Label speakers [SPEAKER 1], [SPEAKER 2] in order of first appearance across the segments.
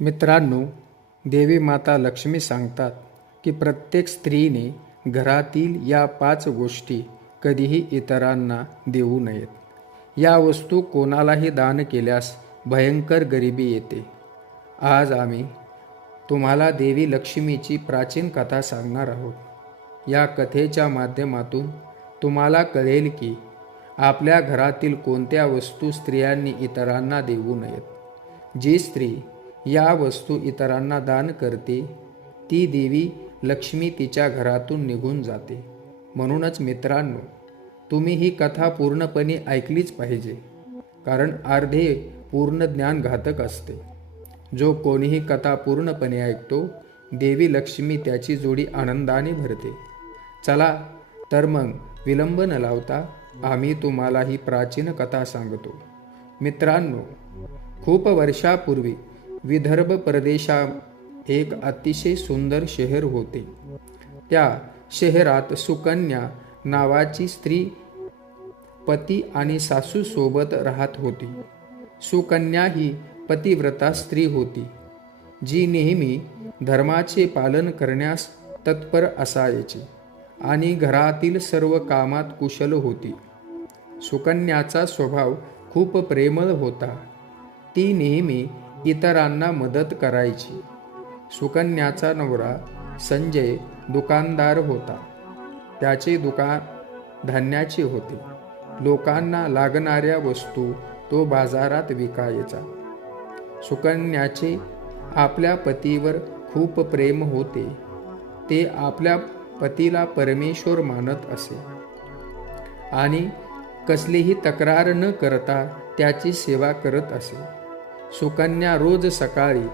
[SPEAKER 1] मित्रांनो देवी माता लक्ष्मी सांगतात की प्रत्येक स्त्रीने घरातील या पाच गोष्टी कधीही इतरांना देऊ नयेत. या वस्तू कोणालाही दान केल्यास भयंकर गरिबी येते. आज आम्ही तुम्हाला देवी लक्ष्मीची प्राचीन कथा सांगणार आहोत. या कथेच्या माध्यमातून तुम्हाला कळेल की आपल्या घरातील कोणत्या वस्तू स्त्रियांनी इतरांना देऊ नयेत. जी स्त्री या वस्तू इतरांना दान करते. ती देवी लक्ष्मी तिच्या घरातून निघून जाते. म्हणूनच मित्रांनो तुम्ही ही कथा पूर्णपणे ऐकलीच पाहिजे. कारण अर्धे पूर्ण ज्ञान घातक असते. जो कोणीही कथा पूर्णपणे ऐकतो देवी लक्ष्मी त्याची जोडी आनंदाने भरते. चला तर मग विलंब न लावता आम्ही तुम्हाला ही प्राचीन कथा सांगतो. मित्रांनो खूप वर्षापूर्वी विदर्भ प्रदेशा एक अतिशय सुंदर शहर होते. त्या शहरात सुकन्या नावाची स्त्री पती आणि सासू सोबत राहत होती. सुकन्या ही पतिव्रता स्त्री होती जी नेहमी धर्माचे पालन करण्यास तत्पर असायची आणि घरातील सर्व कामात कुशल होती. सुकन्याचा स्वभाव खूप प्रेमळ होता. ती नेहमी इतरांना मदत करायची. सुकन्याचा नवरा संजय दुकानदार होता. त्याचे दुकान धान्याचे होते. लोकांना लागणाऱ्या वस्तू तो बाजारात विकायचा. सुकन्याचे आपल्या पतीवर खूप प्रेम होते. ते आपल्या पतीला परमेश्वर मानत असे. आणि कसलीही तक्रार न करता त्याची सेवा करत असे. सुकन्या रोज सकाळी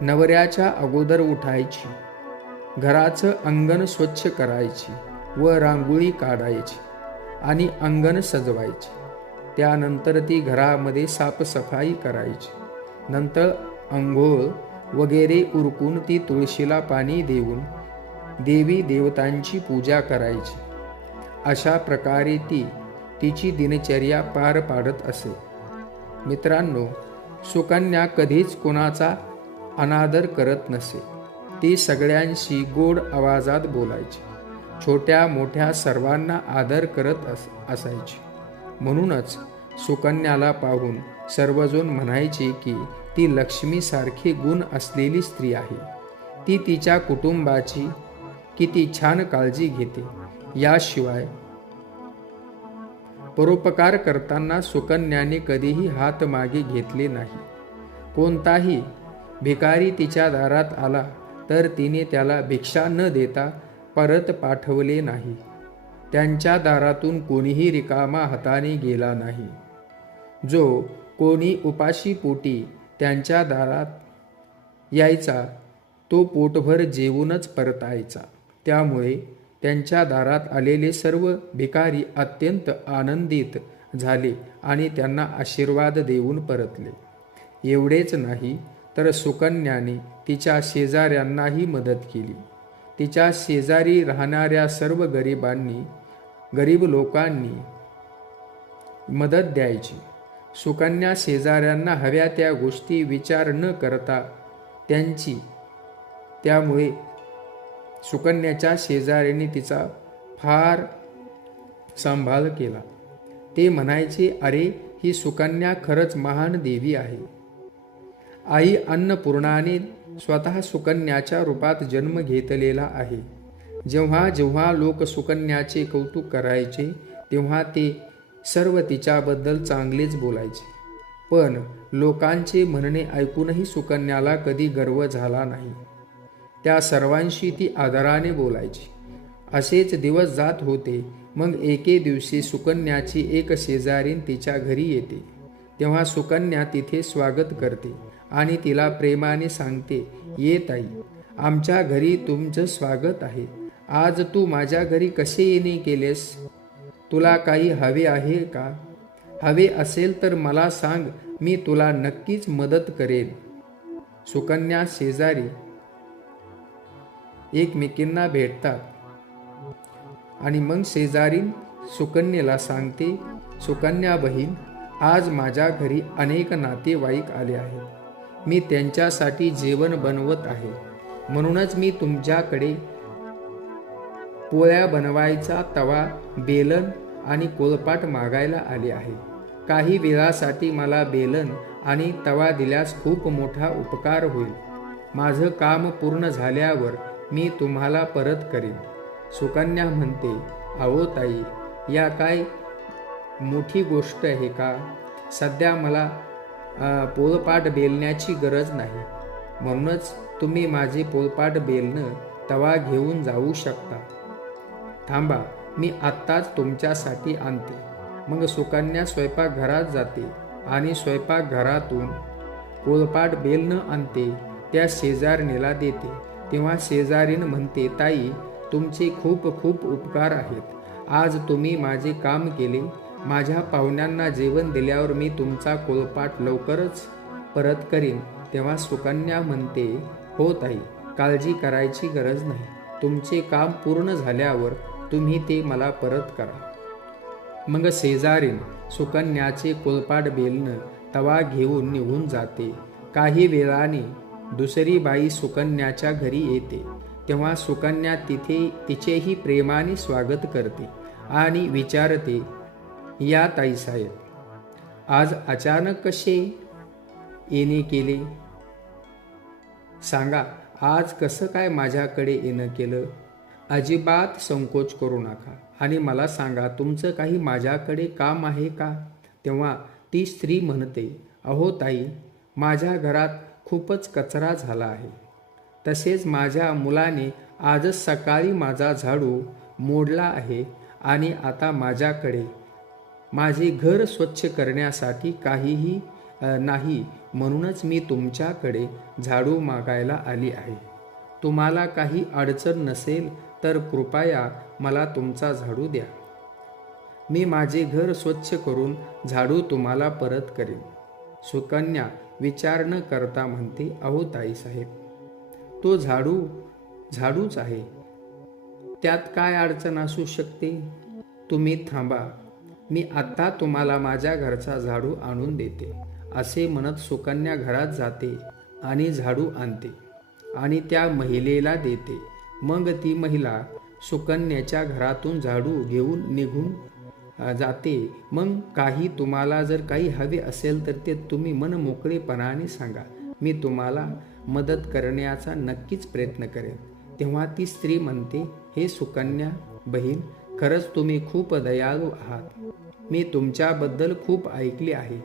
[SPEAKER 1] नवऱ्याच्या अगोदर उठायची. घराचं अंगण स्वच्छ करायची व रांगोळी काढायची आणि अंगण सजवायची. त्यानंतर ती घरामध्ये साफसफाई करायची. नंतर अंघोळ वगैरे उरकून ती तुळशीला पाणी देऊन देवी देवतांची पूजा करायची. अशा प्रकारे ती तिची दिनचर्या पार पाडत असे. मित्रांनो सुकन्या कधीच कोणाचा अनादर करत नसे. ती सगळ्यांशी गोड आवाजात बोलायची. छोट्या मोठ्या सर्वांना आदर करत अस असायची. म्हणूनच सुकन्याला पाहून सर्वजण म्हणायचे की ती लक्ष्मीसारखी गुण असलेली स्त्री आहे. ती तिच्या कुटुंबाची किती छान काळजी घेते. याशिवाय परोपकार करताना सुकन्याने कधीही हात मागे घेतले नाही. कोणताही भिकारी तिच्या दारात आला तर तिने त्याला भिक्षा न देता परत पाठवले नाही. त्यांच्या दारातून कोणीही रिकामा हाताने गेला नाही. जो कोणी उपाशी पोटी त्यांच्या दारात यायचा तो पोटभर जेवूनच परतायचा. त्यामुळे त्यांच्या दारात आलेले सर्व भिकारी अत्यंत आनंदित झाले आणि त्यांना आशीर्वाद देऊन परतले. एवढेच नाही तर सुकन्याने तिच्या शेजाऱ्यांनाही मदत केली. तिच्या शेजारी राहणाऱ्या सर्व गरिबांनी गरीब लोकांनी मदत द्यायची. सुकन्या शेजाऱ्यांना हव्या त्या गोष्टी विचार न करता त्यांची त्यामुळे सुकन्याच्या शेजाऱ्याने तिचा फार सांभाळ केला. ते म्हणायचे अरे ही सुकन्या खरंच महान देवी आहे. आई अन्नपूर्णाने स्वतः सुकन्याच्या रूपात जन्म घेतलेला आहे. जेव्हा जेव्हा लोक सुकन्याचे कौतुक करायचे तेव्हा ते सर्व तिच्याबद्दल चांगलेच बोलायचे. पण लोकांचे म्हणणे ऐकूनही सुकन्याला कधी गर्व झाला नाही. त्या सर्वांशी ती आदराने बोलायची. असेच दिवस जात होते. मग एके दिवशी सुकन्याची एक शेजारीन तिच्या घरी येते. तेव्हा सुकन्या तिथे स्वागत करते आणि तिला प्रेमाने सांगते ये ताई आमच्या घरी तुमचं स्वागत आहे. आज तू माझ्या घरी कसे येणे केलेस? तुला काही हवे आहे का? हवे असेल तर मला सांग मी तुला नक्कीच मदत करेन. सुकन्या शेजारी एकमेकींना भेटतात. आणि मग शेजारी सुकन्येला सांगते सुकन्या बहीण आज माझ्या घरी अनेक नातेवाईक आले आहेत. मी त्यांच्यासाठी जेवण बनवत आहे. म्हणूनच मी तुमच्याकडे पोळ्या बनवायचा तवा बेलन आणि कोलपाट मागायला आले आहे. काही वेळासाठी मला बेलन आणि तवा दिल्यास खूप मोठा उपकार होईल. माझं काम पूर्ण झाल्यावर मी तुम्हाला परत करीन. सुकन्या म्हणते अहो ताई या काय मोठी गोष्ट आहे का? सध्या मला पोलपाट बेलण्याची गरज नाही. म्हणूनच तुम्ही माझे पोलपाट बेलणं तवा घेऊन जाऊ शकता. थांबा मी आत्ताच तुमच्यासाठी आणते. मग सुकन्या स्वयंपाकघरात जाते आणि स्वयंपाकघरातून पोलपाट बेलणं आणते त्या शेजारणीला देते. तेव्हा शेजारीन म्हणते ताई तुमचे खूप खूप उपकार आहेत. आज तुम्ही माझे काम केले. माझ्या पाहुण्यांना जेवण दिल्यावर मी तुमचा कोलपाट लवकरच परत करीन. तेव्हा सुकन्या म्हणते हो ताई काळजी करायची गरज नाही. तुमचे काम पूर्ण झाल्यावर तुम्ही ते मला परत करा. मग शेजारीन सुकन्याचे कोलपाट बेलणं तवा घेऊन निघून जाते. काही वेळाने दुसरी बाई सुकन्याच्या घरी येते. तेव्हा सुकन्या तिथे तिचेही प्रेमाने स्वागत करते आणि विचारते या ताईसाहेब आज अचानक कसे येणे केले? सांगा आज कसं काय माझ्याकडे येणं केलं? अजिबात संकोच करू नका. आणि मला सांगा तुमचं काही माझ्याकडे काम आहे का? तेव्हा ती स्त्री म्हणते अहो ताई माझ्या घरात खूपच कचरा झाला आहे. तसेच माझ्या मुलाने आजच सकाळी माझा झाडू मोडला आहे आणि आता माझ्याकडे माझे घर स्वच्छ करण्यासाठी काहीही नाही म्हणूनच मी तुमच्याकडे झाडू मागायला आली आहे. तुम्हाला काही अडचण नसेल तर कृपया मला तुमचा झाडू द्या. मी माझे घर स्वच्छ करून झाडू तुम्हाला परत करेन. सुकन्या विचार न करता म्हणते अहो ताईसाहेब तो झाडू झाडूच आहे. त्यात काय अडचण असू शकते? तुम्ही थांबा. मी आत्ता तुम्हाला माझ्या घरचा झाडू आणून देते. असे म्हणत सुकन्या घरात जाते आणि झाडू आणते आणि त्या महिलेला देते. मग ती महिला सुकन्याच्या घरातून झाडू घेऊन निघून जाते. मग काही तुम्हाला जर काही हवे असेल तर ते तुम्ही मन मोकळेपणाने सांगा. मी तुम्हाला मदत करण्याचा नक्कीच प्रयत्न करेन. तेव्हा ती स्त्री म्हणते हे सुकन्या बहीण खरंच तुम्ही खूप दयाळू आहात. मी तुमच्याबद्दल खूप ऐकले आहे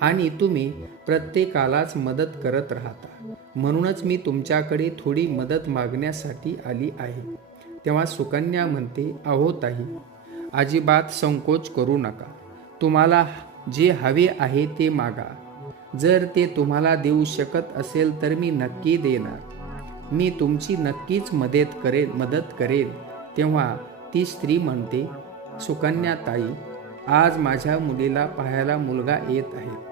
[SPEAKER 1] आणि तुम्ही प्रत्येकालाच मदत करत राहता. म्हणूनच मी तुमच्याकडे थोडी मदत मागण्यासाठी आली आहे. तेव्हा सुकन्या म्हणते अहो ताई अजिबात संकोच करू नका. तुम्हाला जे हवे आहे ते मागा. जर ते तुम्हाला देऊ शकत असेल तर मी नक्की देणार. मी तुमची नक्कीच मदत करेन मदत करेन. तेव्हा ती स्त्री म्हणते सुकन्या ताई आज माझ्या मुलीला पाहायला मुलगा येत आहे.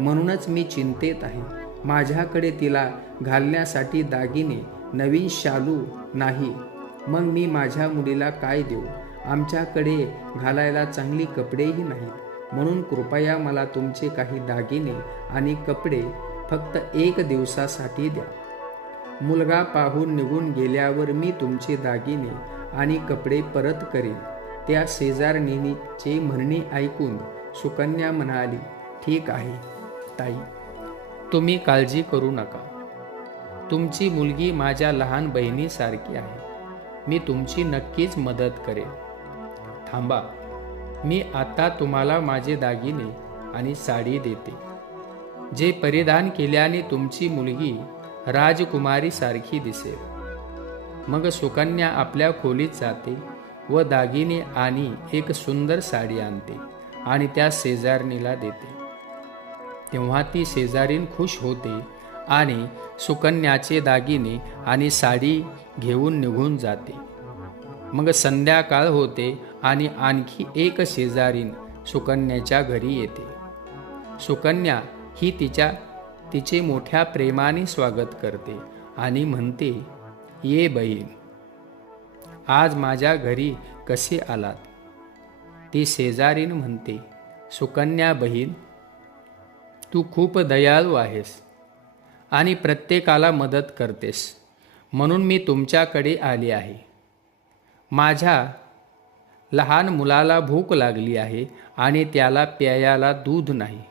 [SPEAKER 1] म्हणूनच मी चिंतेत आहे. माझ्याकडे तिला घालण्यासाठी दागिने नवीन शालू नाही. मग मी माझ्या मुलीला काय देऊ? आमच्याकडे घालायला चांगली कपडेही नाहीत. म्हणून कृपया मला तुमचे काही दागिने आणि कपडे फक्त एक दिवसासाठी द्या. मुलगा पाहून निघून गेल्यावर मी तुमचे दागिने आणि कपडे परत करेन. त्या शेजारणीचे म्हणणे ऐकून सुकन्या म्हणाली ठीक आहे ताई. तुम्ही काळजी करू नका. तुमची मुलगी माझ्या लहान बहिणीसारखी आहे. मी तुमची नक्कीच मदत करेन. थांबा. मी आता तुम्हाला माझे दागिने आणि साडी देते. जे परिधान केल्याने तुमची मुलगी राजकुमारीसारखी दिसेल. मग सुकन्या आपल्या खोलीत जाते व दागिने आणि एक सुंदर साडी आणते आणि त्या शेजारणीला देते. तेव्हा ती शेजारीन खुश होते आणि सुकन्याचे दागिने आणि साडी घेऊन निघून जाते. मग संध्याकाळ होते आणि आणखी एक शेजारीन सुकन्याच्या घरी येते. सुकन्या ही तिच्या तिचे मोठ्या प्रेमाने स्वागत करते आणि म्हणते ये बहीण आज माझ्या घरी कसे आलात? ती शेजारीन म्हणते सुकन्या बहीण तू खूप दयाळू आहेस आणि प्रत्येकाला मदत करतेस म्हणून मी तुमच्याकडे आली आहे. माझ्या लहान मुलाला भूक लागली आहे आणि त्याला प्यायला दूध नाही.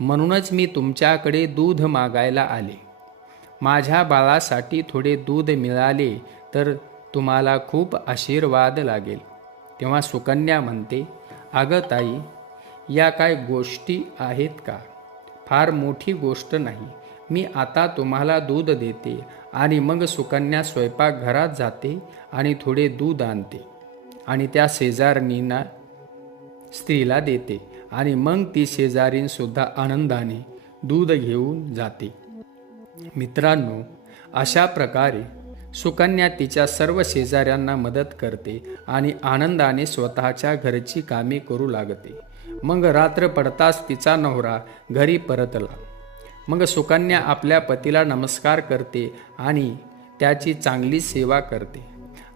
[SPEAKER 1] म्हणूनच मी तुमच्याकडे दूध मागायला आले. माझ्या बाळासाठी थोडे दूध मिळाले तर तुम्हाला खूप आशीर्वाद लागेल. तेव्हा सुकन्या म्हणते अगं ताई या काय गोष्टी आहेत का? फार मोठी गोष्ट नाही. मी आता तुम्हाला दूध देते आणि मग सुकन्या स्वयंपाकघरात जाते आणि थोडे दूध आणते. आणि त्या शेजारणींना स्त्रीला देते आणि मग ती शेजारीनसुद्धा आनंदाने दूध घेऊन जाते. मित्रांनो अशा प्रकारे सुकन्या तिच्या सर्व शेजाऱ्यांना मदत करते आणि आनंदाने स्वतःच्या घरची कामे करू लागते. मग रात्र पडताच तिचा नवरा घरी परतला. मग सुकन्या आपल्या पतीला नमस्कार करते आणि त्याची चांगली सेवा करते.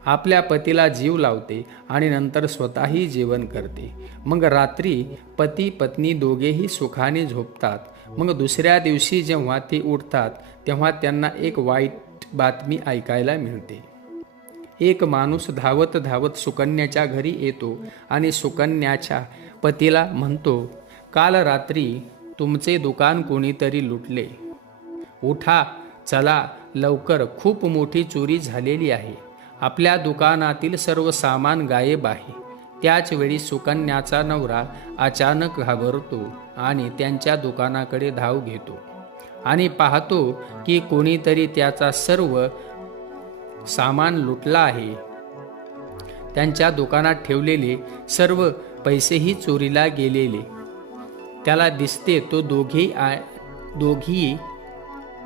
[SPEAKER 1] आपल्या पतीला जीव लावते आणि नंतर स्वतःही जेवण करते. मग रात्री पती पत्नी दोघेही सुखाने झोपतात. मग दुसऱ्या दिवशी जेव्हा ते उठतात तेव्हा त्यांना एक वाईट बातमी ऐकायला मिळते. एक माणूस धावत धावत सुकन्याच्या घरी येतो आणि सुकन्याच्या पतीला म्हणतो काल रात्री तुमचे दुकान कोणीतरी लुटले. उठा चला लवकर. खूप मोठी चोरी झालेली आहे. आपल्या दुकानातील सर्व सामान गायब आहे. त्याचवेळी सुकन्याचा नवरा अचानक घाबरतो आणि त्यांच्या दुकानाकडे धाव घेतो. आणि पाहतो की कोणीतरी त्याचा सर्व सामान लुटला आहे. त्यांच्या दुकानात ठेवलेले सर्व पैसेही चोरीला गेलेले. त्याला दिसते तो दोघेही आ दोघी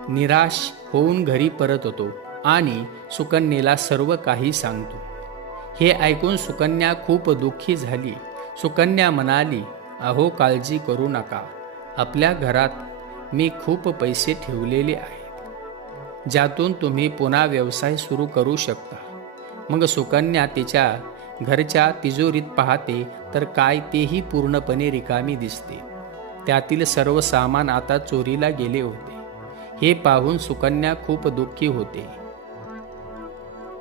[SPEAKER 1] निराश होऊन घरी परत होतो. आणि सुकन्येला सर्व काही सांगतो. हे ऐकून सुकन्या खूप दुःखी झाली. सुकन्या म्हणाली अहो काळजी करू नका. आपल्या घरात मी खूप पैसे ठेवलेले आहेत. ज्यातून तुम्ही पुन्हा व्यवसाय सुरू करू शकता. मग सुकन्या तिच्या घरच्या तिजोरीत पाहते तर काय तेही पूर्णपणे रिकामी दिसते. त्यातील सर्व सामान आता चोरीला गेले होते. हे पाहून सुकन्या खूप दुःखी होते.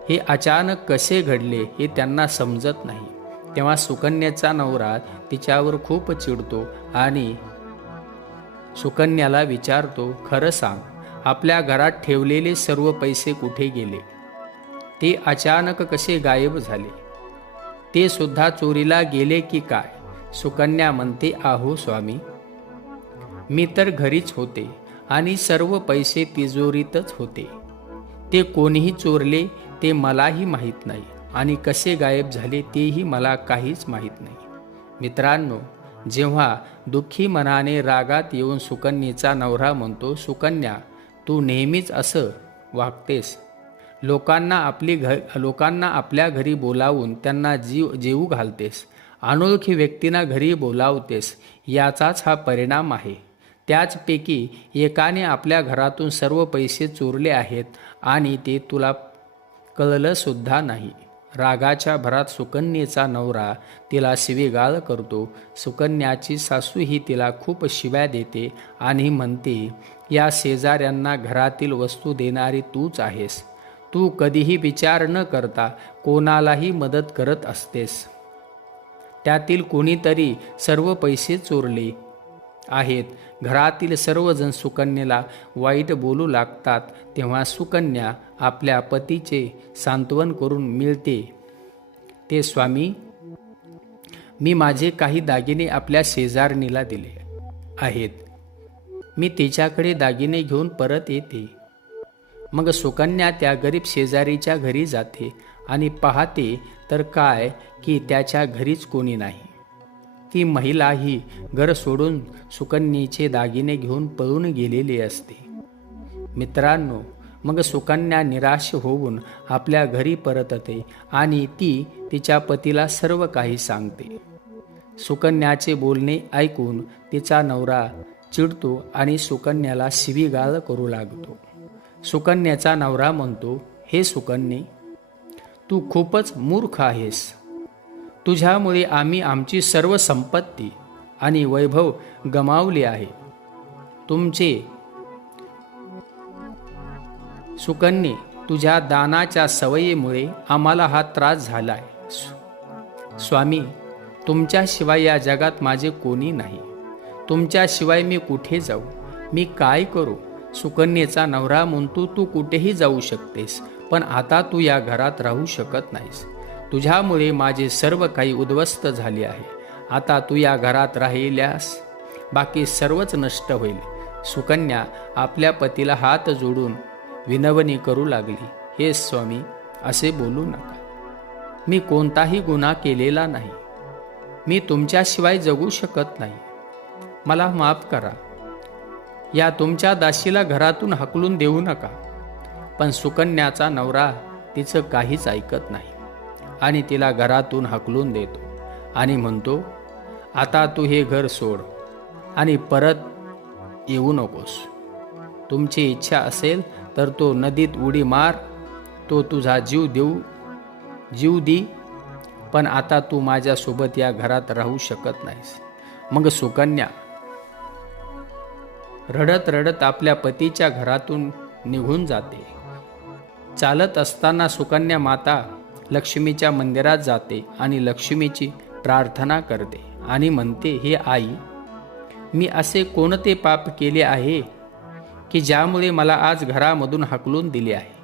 [SPEAKER 1] हे अचानक कसे घडले हे त्यांना समजत नाही. तेव्हा सुकन्याचा नवरा तिच्यावर खूप चिडतो आणि सुकन्याला विचारतो खरं सांग आपल्या घरात ठेवलेले सर्व पैसे कुठे गेले? ते अचानक कसे गायब झाले? ते सुद्धा चोरीला गेले की काय? सुकन्या म्हणते आहो स्वामी मी तर घरीच होते आणि सर्व पैसे तिजोरीतच होते. ते कोणीही चोरले ते मलाही माहीत नाही आणि कसे गायब झाले तेही मला काहीच माहीत नाही. मित्रांनो जेव्हा दुःखी मनाने रागात येऊन सुकन्येचा नवरा म्हणतो सुकन्या तू नेहमीच असं वागतेस. लोकांना आपली घर लोकांना आपल्या घरी बोलावून त्यांना जीव जेवू घालतेस. अनोळखी व्यक्तींना घरी बोलावतेस. याचाच हा परिणाम आहे. त्याचपैकी एकाने आपल्या घरातून सर्व पैसे चोरले आहेत आणि ते तुला कळलंसुद्धा नाही. रागाच्या भरात सुकन्येचा नवरा तिला शिवीगाळ करतो. सुकन्याची सासूही तिला खूप शिव्या देते आणि म्हणते या शेजाऱ्यांना घरातील वस्तू देणारी तूच आहेस. तू कधीही विचार न करता कोणालाही मदत करत असतेस. त्यातील कोणीतरी सर्व पैसे चोरले आहेत. घरातील सर्वजण सुकन्येला वाईट बोलू लागतात. तेव्हा सुकन्या आपल्या पतीचे सांत्वन करून मिळते. ते स्वामी मी माझे काही दागिने आपल्या शेजारणीला दिले आहेत. मी तिच्याकडे दागिने घेऊन परत येते. मग सुकन्या त्या गरीब शेजारीच्या घरी जाते आणि पाहते तर काय की त्याच्या घरीच कोणी नाही. ती महिलाही घर सोडून सुकन्येचे दागिने घेऊन पळून गेलेली असते. मित्रांनो मग सुकन्या निराश होऊन आपल्या घरी परतते आणि ती तिच्या पतीला सर्व काही सांगते. सुकन्याचे बोलणे ऐकून तिचा नवरा चिडतो आणि सुकन्याला शिवीगाळ करू लागतो. सुकन्याचा नवरा म्हणतो हे सुकन्ये तू खूपच मूर्ख आहेस. तुझ्यामुळे आम्ही आमची सर्व संपत्ती आणि वैभव गमावले आहे. तुमचे सुकन्ये तुझ्या दानाच्या सवयीमुळे आम्हाला हा त्रास झाला आहे स्वामी तुमच्याशिवाय या जगात माझे कोणी नाही. तुमच्याशिवाय मी कुठे जाऊ? मी काय करू? सुकन्येचा नवरा म्हणतो तू कुठेही जाऊ शकतेस पण आता तू या घरात राहू शकत नाहीस. तुझ्यामुळे माझे सर्व काही उद्ध्वस्त झाले आहे. आता तू या घरात राहिल्यास बाकी सर्वच नष्ट होईल. सुकन्या आपल्या पतीला हात जोडून विनवणी करू लागली. हे स्वामी असे बोलू नका. मी कोणताही गुन्हा केलेला नाही. मी तुमच्याशिवाय जगू शकत नाही. मला माफ करा. या तुमच्या दाशीला घरातून हकलून देऊ नका. पण सुकन्याचा नवरा तिचं काहीच ऐकत नाही. आणि तिला घरातून हकलून देतो. आणि म्हणतो आता तू हे घर सोड. आणि परत येऊ नकोस. तुमची इच्छा असेल तर तो नदीत उडी मार तो तुझा जीव देऊ जीव दी पण आता तू माझ्यासोबत या घरात राहू शकत नाहीस. मग सुकन्या रडत रडत आपल्या पतीच्या घरातून निघून जाते. चालत असताना सुकन्या माता लक्ष्मीच्या मंदिरात जाते आणि लक्ष्मीची प्रार्थना करते आणि म्हणते हे आई मी असे कोणते पाप केले आहे की ज्यामुळे मला आज घरामधून हकलून दिले आहे.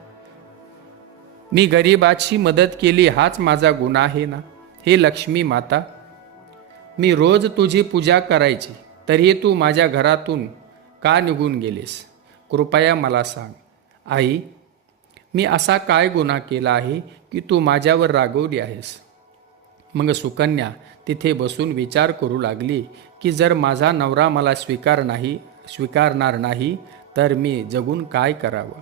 [SPEAKER 1] मी गरिबाची मदत केली हाच माझा गुन्हा आहे ना? हे लक्ष्मी माता मी रोज तुझी पूजा करायची तरी तू माझ्या घरातून का निघून गेलेस? कृपया मला सांग. आई मी असा काय गुन्हा केला आहे की तू माझ्यावर रागवली आहेस? मग सुकन्या तिथे बसून विचार करू लागली की जर माझा नवरा मला स्वीकार नाही स्वीकारणार नाही तर मी जगून काय करावं?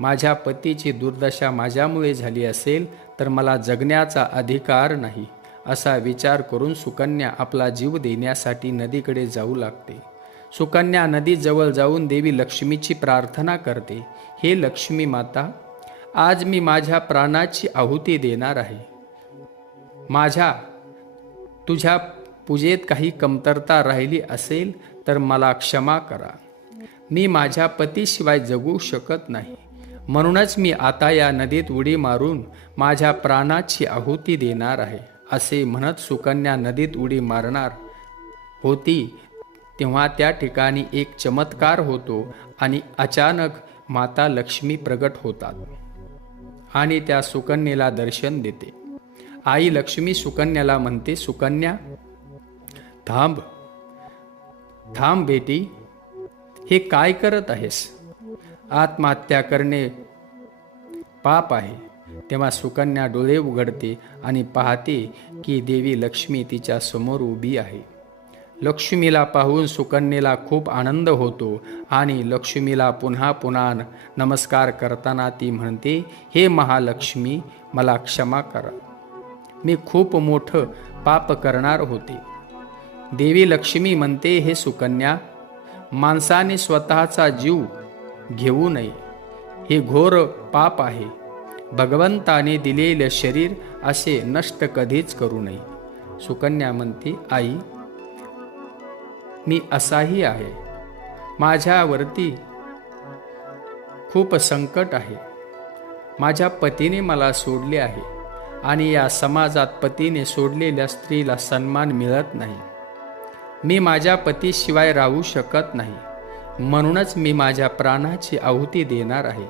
[SPEAKER 1] माझ्या पतीची दुर्दशा माझ्यामुळे झाली असेल तर मला जगण्याचा अधिकार नाही असा विचार करून सुकन्या आपला जीव देण्यासाठी नदीकडे जाऊ लागते. सुकन्या नदीजवळ जाऊन देवी लक्ष्मीची प्रार्थना करते हे लक्ष्मी माता आज मी माझ्या प्राणाची आहुती देणार आहे. माझ्या तुझ्या पूजेत काही कमतरता राहिली असेल तर मला क्षमा करा. मी माझ्या पतीशिवाय जगू शकत नाही. म्हणूनच मी आता या नदीत उडी मारून माझ्या प्राणाची आहुती देणार आहे असे म्हणत सुकन्या नदीत उडी मारणार होती. तेव्हा त्या ठिकाणी एक चमत्कार होतो आणि अचानक माता लक्ष्मी प्रगट होतात आणि त्या सुकन्येला दर्शन देते. आई लक्ष्मी सुकन्याला म्हणते सुकन्या थांब थांब बेटी हे काय करत आहेस? आत्महत्या करणे पाप आहे. तेव्हा सुकन्या डोळे उघडते आणि पाहते की देवी लक्ष्मी तिच्या समोर उभी आहे. लक्ष्मीला पाहून सुकन्येला खूप आनंद होतो आणि लक्ष्मीला पुन्हा पुन्हा नमस्कार करताना ती म्हणते हे महालक्ष्मी मला क्षमा करा. मी खूप मोठं पाप करणार होते. देवी लक्ष्मी म्हणते हे सुकन्या माणसाने स्वतःचा जीव घेऊ नये. हे घोर पाप आहे. भगवंताने दिलेले शरीर असे नष्ट कधीच करू नये. सुकन्या म्हणते आई मी असाही आहे. माझ्यावरती खूप संकट आहे. माझ्या पतीने मला सोडले आहे आणि या समाजात पतीने सोडलेल्या स्त्रीला सन्मान मिळत नाही. मी माझ्या पतीशिवाय राहू शकत नाही. म्हणूनच मी माझ्या प्राणाची आहुती देणार आहे.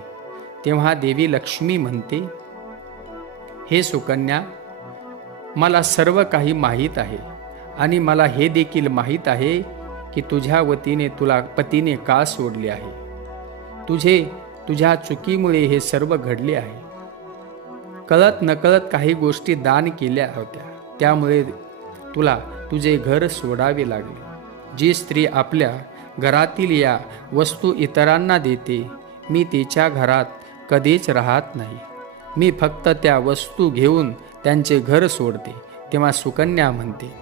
[SPEAKER 1] तेव्हा देवी लक्ष्मी म्हणते हे सुकन्या मला सर्व काही माहीत आहे आणि मला हे देखील माहीत आहे की तुझ्या वतीने तुला पतीने का सोडले आहे? तुझे तुझ्या चुकीमुळे हे सर्व घडले आहे. कळत नकळत काही गोष्टी दान केल्या होत्या. त्यामुळे तुला तुझे घर सोडावे लागले. जी स्त्री आपल्या घरातील या वस्तू इतरांना देते मी तिच्या घरात कधीच राहत नाही. मी फक्त त्या वस्तू घेऊन त्यांचे घर सोडते तेव्हा सुकन्या म्हणते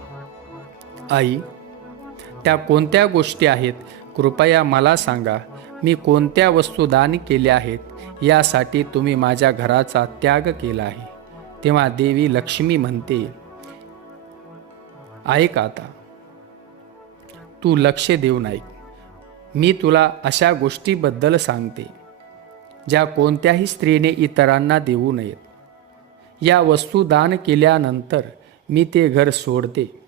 [SPEAKER 1] आई त्या कोणत्या गोष्टी आहेत? कृपया मला सांगा. मी कोणत्या वस्तू दान केल्या आहेत? यासाठी तुम्ही माझ्या घराचा त्याग केला आहे. तेव्हा देवी लक्ष्मी म्हणते ऐक आता. तू लक्ष देऊन ऐक. मी तुला अशा गोष्टीबद्दल सांगते ज्या कोणत्याही स्त्रीने इतरांना देऊ नयेत. या वस्तू दान केल्यानंतर मी ते घर सोडते.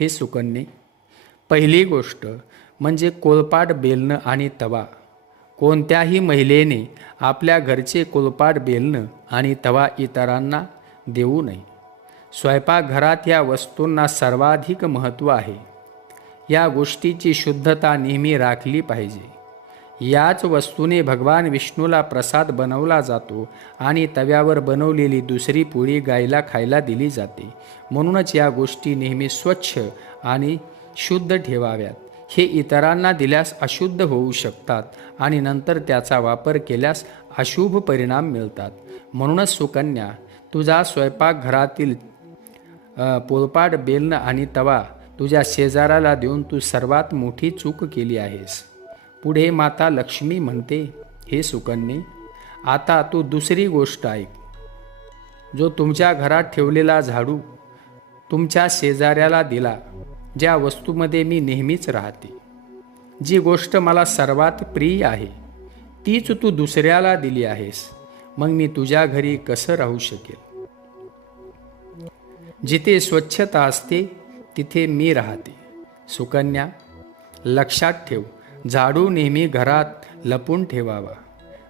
[SPEAKER 1] हे सुकन्ये पहिली गोष्ट म्हणजे कोलपाट बेलणं आणि तवा. कोणत्याही महिलेने आपल्या घरचे कोलपाट बेलणं आणि तवा इतरांना देऊ नये. स्वयंपाकघरात या वस्तूंना सर्वाधिक महत्त्व आहे. या गोष्टीची शुद्धता नेहमी राखली पाहिजे. याच वस्तूने भगवान विष्णूला प्रसाद बनवला जातो आणि तव्यावर बनवलेली दुसरी पोळी गायला खायला दिली जाते. म्हणूनच या गोष्टी नेहमी स्वच्छ आणि शुद्ध ठेवाव्यात. हे इतरांना दिल्यास अशुद्ध होऊ शकतात आणि नंतर त्याचा वापर केल्यास अशुभ परिणाम मिळतात. म्हणूनच सुकन्या तुझा स्वयंपाकघरातील अ, पोलपाट आणि तवा तुझ्या शेजाराला देऊन तू सर्वात मोठी चूक केली आहेस. पुढे माता लक्ष्मी म्हणते हे सुकन्ये आता तू दुसरी गोष्ट ऐक. जो तुमच्या घरात ठेवलेला झाडू तुमच्या शेजाऱ्याला दिला ज्या वस्तूमध्ये मी नेहमीच राहते. जी गोष्ट मला सर्वात प्रिय आहे तीच तू दुसऱ्याला दिली आहेस. मग मी तुझ्या घरी कसं राहू शकेल? जिथे स्वच्छता असते तिथे मी राहते. सुकन्या लक्षात ठेव झाडू नेहमी घरात लपून ठेवावा.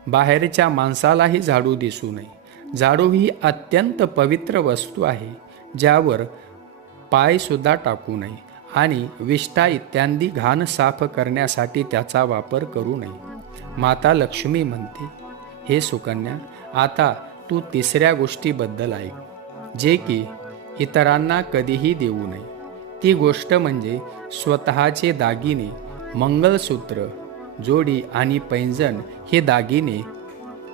[SPEAKER 1] बाहेरच्या माणसालाही झाडू दिसू नये. झाडू ही अत्यंत पवित्र वस्तू आहे ज्यावर पायसुद्धा टाकू नये आणि विष्ठा इत्यादी घाण साफ करण्यासाठी त्याचा वापर करू नये. माता लक्ष्मी म्हणते हे सुकन्या आता तू तिसऱ्या गोष्टीबद्दल ऐक जे की इतरांना कधीही देऊ नये. ती गोष्ट म्हणजे स्वतःचे दागिने मंगलसूत्र जोडी आणि पैंजण हे दागिने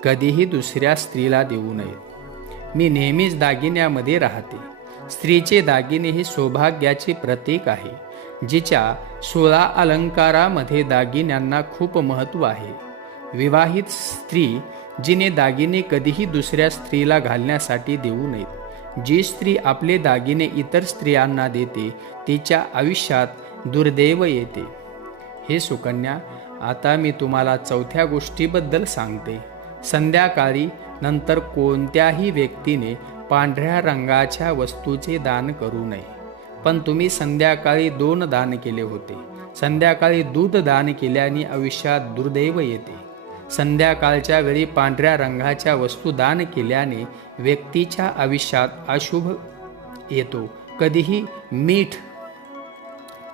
[SPEAKER 1] कधीही दुसऱ्या स्त्रीला देऊ नयेत. मी नेहमीच दागिन्यामध्ये राहते. स्त्रीचे दागिने हे सौभाग्याचे प्रतीक आहे जिच्या सोळा अलंकारामध्ये दागिन्यांना खूप महत्त्व आहे. विवाहित स्त्री जिने दागिने कधीही दुसऱ्या स्त्रीला घालण्यासाठी देऊ नयेत. जी स्त्री आपले दागिने इतर स्त्रियांना देते तिच्या आयुष्यात दुर्दैव येते. हे सुकन्या आता मी तुम्हाला चौथ्या गोष्टीबद्दल सांगते. संध्याकाळी नंतर कोणत्याही व्यक्तीने पांढऱ्या रंगाच्या वस्तूचे दान करू नये. पण तुम्ही संध्याकाळी दोन दान केले होते. संध्याकाळी दूध दान केल्याने आयुष्यात दुर्दैव येते. संध्याकाळच्या वेळी पांढऱ्या रंगाच्या वस्तू दान केल्याने व्यक्तीच्या आयुष्यात अशुभ येतो. कधीही मीठ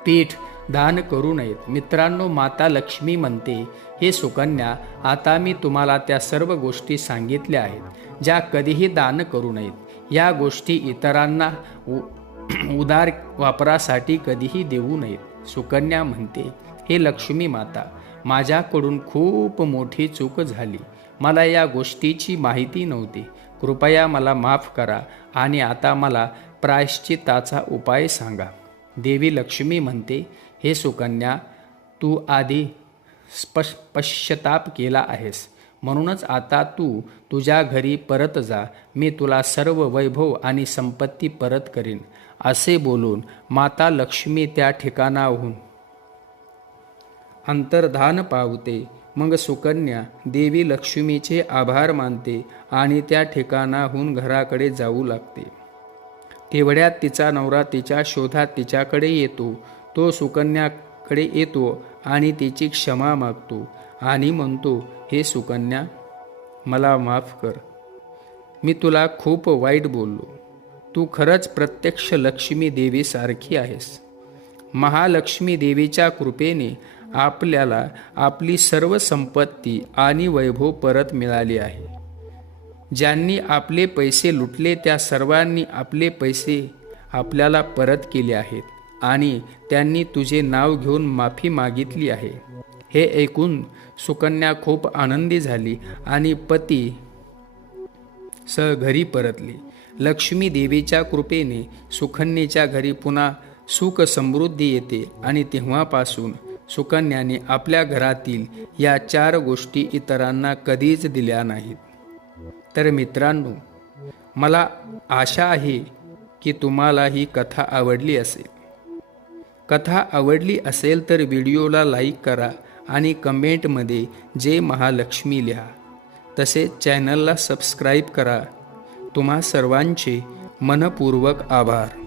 [SPEAKER 1] पीठ दान करू नयेत मित्रांनो माता लक्ष्मी म्हणते हे सुकन्या आता मी तुम्हाला त्या सर्व गोष्टी सांगितल्या आहेत ज्या कधीही दान करू नयेत. या गोष्टी इतरांना उ उदार वापरासाठी कधीही देऊ नयेत. सुकन्या म्हणते हे लक्ष्मी माता माझ्याकडून खूप मोठी चूक झाली. मला या गोष्टीची माहिती नव्हती. कृपया मला माफ करा आणि आता मला प्रायश्चिताचा उपाय सांगा. देवी लक्ष्मी म्हणते हे सुकन्या तू आधी स्पश पश्चाताप केला आहेस. म्हणूनच आता तू तुझ्या घरी परत जा. मी तुला सर्व वैभव आणि संपत्ती परत करीन. असे बोलून माता लक्ष्मी त्या ठिकाणाहून अंतर्धान पावते. मग सुकन्या देवी लक्ष्मीचे आभार मानते आणि त्या ठिकाणाहून घराकडे जाऊ लागते. तेवढ्यात तिचा नवरा तिच्या शोधात तिच्याकडे येतो. तो सुकन्याकडे येतो आणि तिची क्षमा मागतो आणि म्हणतो हे सुकन्या मला माफ कर. मी तुला खूप वाईट बोललो. तू खरंच प्रत्यक्ष लक्ष्मी देवीसारखी आहेस. महालक्ष्मी देवीच्या कृपेने आपल्याला आपली सर्व संपत्ती आणि वैभव परत मिळाली आहे. ज्यांनी आपले पैसे लुटले त्या सर्वांनी आपले पैसे आपल्याला परत केले आहेत आणि त्यांनी तुझे नाव घेऊन माफी मागितली आहे. हे ऐकून सुकन्या खूप आनंदी झाली आणि पती सह घरी परतली. लक्ष्मी देवीच्या कृपेने सुकन्येच्या घरी पुन्हा सुख समृद्धी येते आणि तेव्हापासून सुकन्याने आपल्या घरातील या चार गोष्टी इतरांना कधीच दिल्या नाहीत. तर मित्रांनो मला आशा आहे की तुम्हाला ही कथा आवडली असेल. कथा आवडली असेल तर व्हिडिओला लाईक करा आणि कमेंटमध्ये जे महालक्ष्मी लिहा. तसेच चॅनलला सबस्क्राईब करा. तुम्हा सर्वांचे मनपूर्वक आभार.